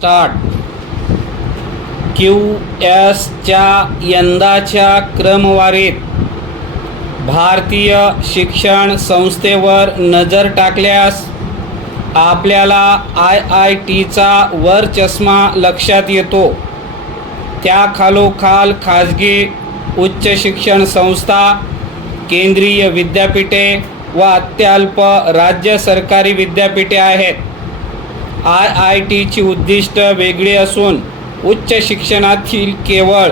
Start. QSच्या यंदाच्या क्रमवारीत भारतीय शिक्षण संस्थेवर नजर टाकल्यास आपल्याला IITचा वर चष्मा लक्षात येतो. त्याखालोखाल खाजगी उच्च शिक्षण संस्था, केंद्रीय विद्यापीठे व अत्यल्प राज्य सरकारी विद्यापीठे आहेत. IITची उद्दिष्ट वेगळी असून उच्च शिक्षणातील केवळ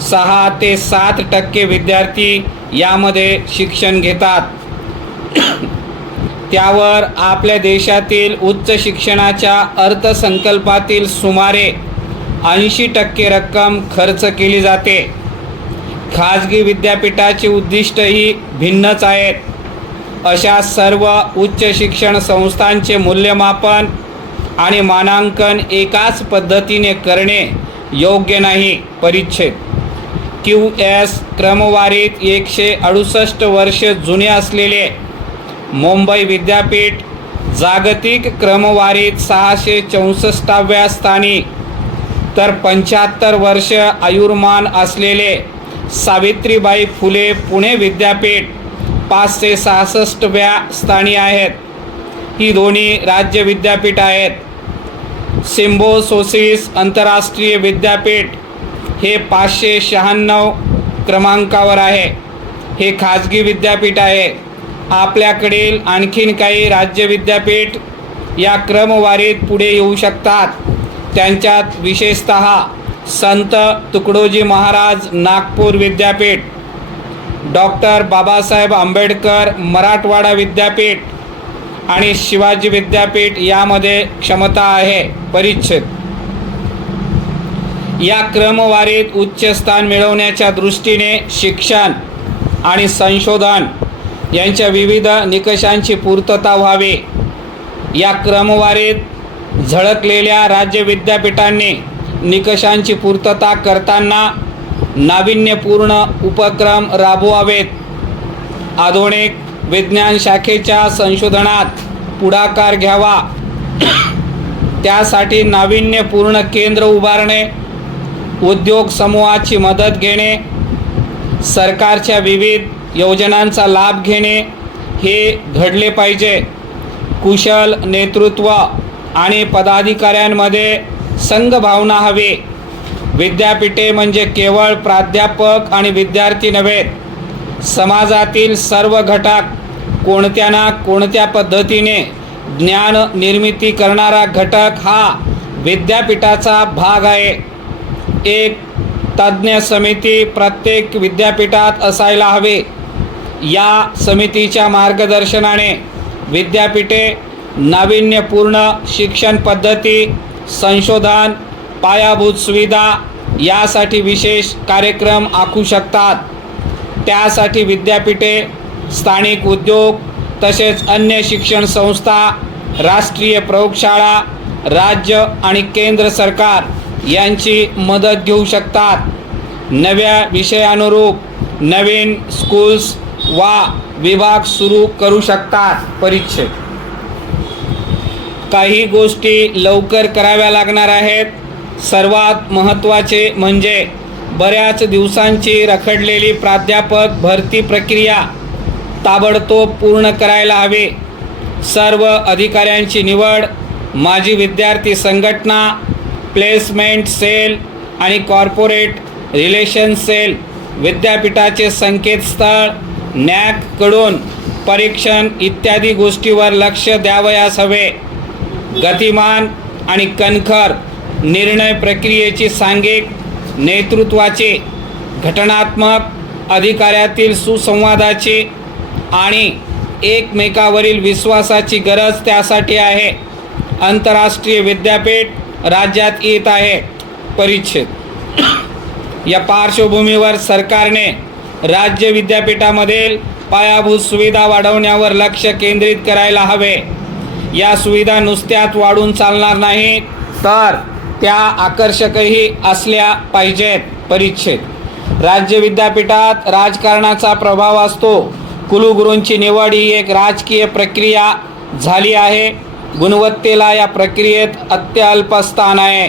6 ते 7% विद्यार्थी यामध्ये शिक्षण घेतात. त्यावर आपल्या देशातील उच्च शिक्षणाच्या अर्थसंकल्पातील सुमारे 80% रक्कम खर्च केली जाते. खाजगी विद्यापीठाची उद्दिष्टही भिन्नच आहेत. अशा सर्व उच्च शिक्षण संस्थांचे मूल्यमापन आणि मानांकन एकाच पद्धतीने करणे योग्य नाही. परिच्छेद. QS क्रमवारीत 168 वर्षे जुने असलेले मुंबई विद्यापीठ जागतिक क्रमवारीत 664व्या स्थानी, तर 75 वर्ष आयुर्मान असलेले सावित्रीबाई फुले पुणे विद्यापीठ 566व्या स्थानी आहेत. ही दोन्ही राज्य विद्यापीठ आहेत. सिम्बोसिस आंतरराष्ट्रीय विद्यापीठ हे 596 क्रमांकावर आहे. हे खाजगी विद्यापीठ आहे. आपल्याकडील आणखीन काही राज्य विद्यापीठ या क्रमवारीत पुढे येऊ शकतात. त्यांच्यात विशेषतः संत तुकडोजी महाराज नागपूर विद्यापीठ, डॉक्टर बाबासाहेब आंबेडकर मराठवाडा विद्यापीठ आणि शिवाजी विद्यापीठ यामध्ये क्षमता आहे. परिच्छेद. या क्रमवारीत उच्च स्थान मिळवण्याच्या दृष्टीने शिक्षण आणि संशोधन यांच्या विविध निकषांची पूर्तता व्हावी. या क्रमवारीत झळकलेल्या राज्य विद्यापीठांनी निकषांची पूर्तता करताना नाविन्यपूर्ण उपक्रम राबवावेत. आधुनिक विज्ञान शाखेच्या संशोधनात पुढाकार घ्यावा. त्यासाठी नाविन्यपूर्ण केंद्र उभारणे, उद्योग समूहाची मदत घेणे, सरकारच्या विविध योजनांचा लाभ घेणे हे घडले पाहिजे. कुशल नेतृत्व आणि पदाधिकाऱ्यांमध्ये संघभावना हवी. विद्यापीठे म्हणजे केवळ प्राध्यापक आणि विद्यार्थी नव्हे, समाजातील सर्व घटक कोणत्या ना कोणत्या पद्धतीने ज्ञान निर्मिती करणारा घटक हा विद्यापीठाचा भाग आहे. एक तज्ज्ञ समिती प्रत्येक विद्यापीठात असायला हवी. या समितीच्या मार्गदर्शनाने विद्यापीठे नाविन्यपूर्ण शिक्षण पद्धती, संशोधन, पायाभूत सुविधा यासाठी विशेष कार्यक्रम आखू शकतात. त्यासाठी विद्यापीठे, स्थानिक उद्योग तसेच अन्य शिक्षण संस्था, राष्ट्रीय प्रयोगशाळा, राज्य आणि केंद्र सरकार यांची मदत घेऊ शकतात. नव्या विषयानुरूप नवीन स्कूल्स वा विभाग सुरू करू शकतात. परिच्छेद. काही गोष्टी लवकर कराव्या लागणार आहेत. सर्वात महत्त्वाचे म्हणजे बऱ्याच दिवसांची रखडलेली प्राध्यापक भरती प्रक्रिया ताबडतोब पूर्ण करायला हवी. सर्व अधिकाऱ्यांची निवड, माजी विद्यार्थी संघटना, प्लेसमेंट सेल आणि कॉर्पोरेट रिलेशन्स सेल, विद्यापीठाचे संकेतस्थळ, NAAC परीक्षण इत्यादी गोष्टीवर लक्ष द्यावयास हवे. गतिमान आणि कणखर निर्णय प्रक्रियेची सांघिक नेतृत्वाची, घटनात्मक अधिकाऱ्यातील सुसंवादाची आणि एकमेकावरील विश्वासाची गरज त्यासाठी आहे. आंतरराष्ट्रीय विद्यापीठ राज्यात येत आहे. परिच्छेद. या पार्श्वभूमीवर सरकारने राज्य विद्यापीठामधील पायाभूत सुविधा वाढवण्यावर लक्ष केंद्रित करायला हवे. या सुविधा नुसत्याच वाढून चालणार नाही, तर त्या आकर्षकही असल्या पाहिजेत. परिच्छेद. राज्य विद्यापीठात राजकारणाचा प्रभाव असतो. कुलगुरूंची निवड ही एक राजकीय प्रक्रिया झाली आहे. गुणवत्तेला या प्रक्रियेत अत्यल्प स्थान आहे.